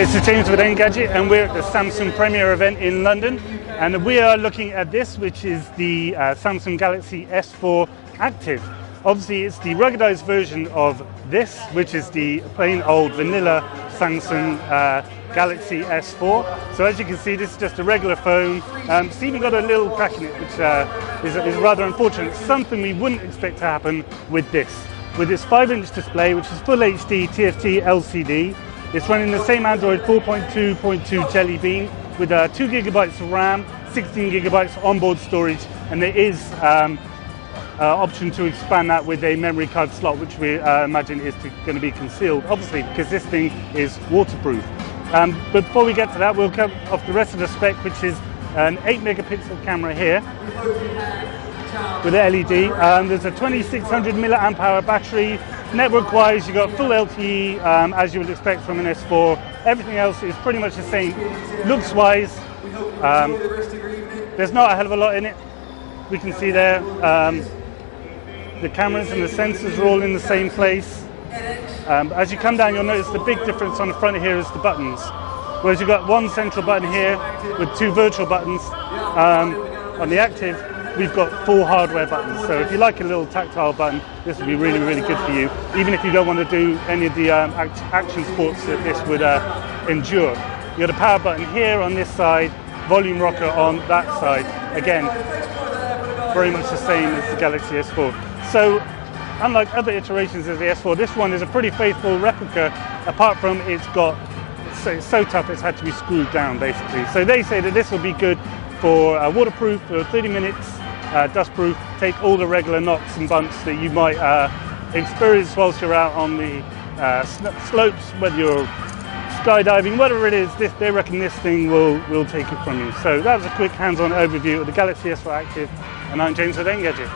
It's James with Engadget, and we're at the Samsung Premier event in London, and we are looking at this, which is the Samsung Galaxy S4 Active. Obviously, it's the ruggedized version of this, which is the plain old vanilla Samsung Galaxy S4. So as you can see, this is just a regular phone. It's even got a little crack in it, which is rather unfortunate. It's something we wouldn't expect to happen with this. With its 5-inch display, which is full HD TFT LCD, it's running the same Android 4.2.2 Jelly Bean with 2 gigabytes of RAM, 16 gigabytes onboard storage, and there is option to expand that with a memory card slot, which we imagine is going to be concealed, obviously, because this thing is waterproof. But before we get to that, we'll cover off the rest of the spec, which is an 8 megapixel camera here with a LED. There's a 2600 milliamp hour battery. Network-wise, you've got full LTE, as you would expect from an S4. Everything else is pretty much the same. Looks-wise, there's not a hell of a lot in it. We can see there the cameras and the sensors are all in the same place. As you come down, you'll notice the big difference on the front here is the buttons. Whereas you've got one central button here with 2 virtual buttons. On the Active, we've got 4 hardware buttons. So if you like a little tactile button, this will be really, really good for you. Even if you don't want to do any of the action sports that this would endure. You've got a power button here on this side, volume rocker on that side. Again, very much the same as the Galaxy S4. So, unlike other iterations of the S4, this one is a pretty faithful replica, apart from it's so tough it's had to be screwed down, basically. So they say that this will be good for waterproof, for 30 minutes, dustproof, take all the regular knocks and bumps that you might experience whilst you're out on the slopes, whether you're skydiving, whatever it is, they reckon this thing will take it from you. So that was a quick hands-on overview of the Galaxy S4 Active, and I'm James with Engadget.